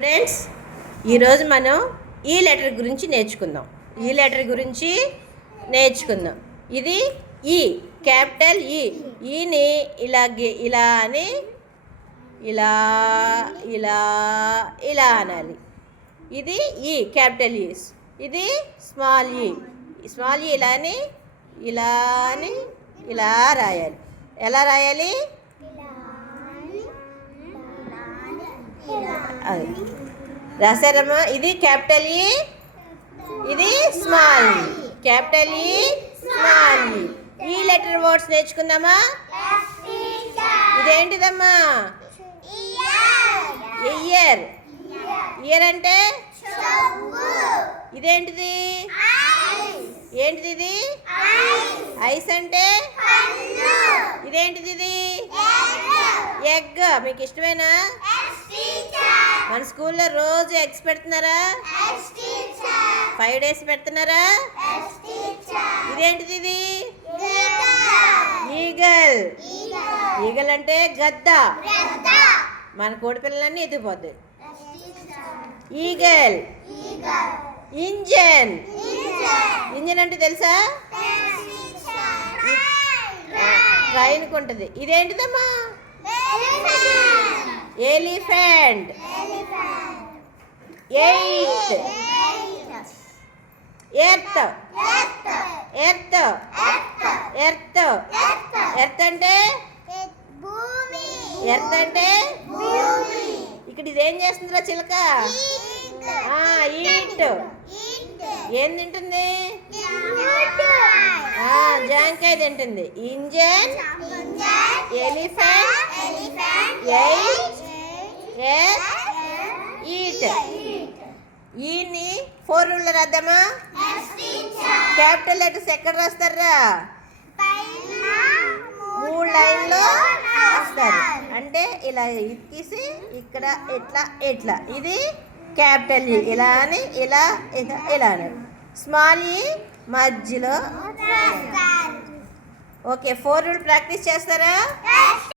Friends, ఈరోజు మనం ఈ లెటర్ గురించి నేర్చుకుందాం. ఇది ఈ, క్యాపిటల్ ఈ. ఈని ఇలా అని ఇలా ఇలా ఇలా అనాలి. ఇది ఈ, క్యాపిటల్ ఈ. ఇది స్మాల్ ఈ. ఇలా అని ఇలా రాయాలి. ఎలా రాయాలి? రాశారమ్మా? ఇది క్యాపిటల్ ఈ, ఇది స్మాల్ ఈ. క్యాపిటల్ ఈ, స్మాల్ ఈ. ఈ లెటర్ వర్డ్స్ నేర్చుకుందామా? ఇదేంటిదమ్మా? ఇయర్. ఇయర్ అంటే ఇదేంటిది? ఏంటిది ఇది? ఐస్ అంటే ఇదేంటిది? ఇది ఎగ్. మీకు ఇష్టమేనా? మన స్కూల్లో రోజు ఎగ్స్ పెడుతున్నారా? 5 days పెడుతున్నారా? ఇదేంటిది? ఇది ఈగల్. ఈగల్ అంటే గద్ద. మన కోడి పిల్లలన్నీ ఎదిగిపోద్ది. ఈగల్. ఇంజన్. ఇంజన్ అంటే తెలుసా? ట్రైన్కి ఉంటుంది. ఇదేంటిదమ్మా? Elephant. Eight. Earth. Earth. Earth. Earth అంటే ఇక్కడ ఇదేం చేస్తుందిరా చిలక? ఈట్. ఏం తింటుంది? జాంకాయ తింటుంది. Engine, elephant, eat. ఈని 4 రూల్లో రాద్దామా? క్యాపిటల్ లెటర్స్ ఎక్కడ రాస్తారా? 3 లైన్లో రాస్తారు. అంటే ఇలా తీసి ఇక్కడ ఎట్లా ఇది క్యాపిటల్ ఈ. ఇలా అని ఇలా అని. స్మాల్ ఈ మధ్యలో. ఓకే, 4 రూల్ ప్రాక్టీస్ చేస్తారా?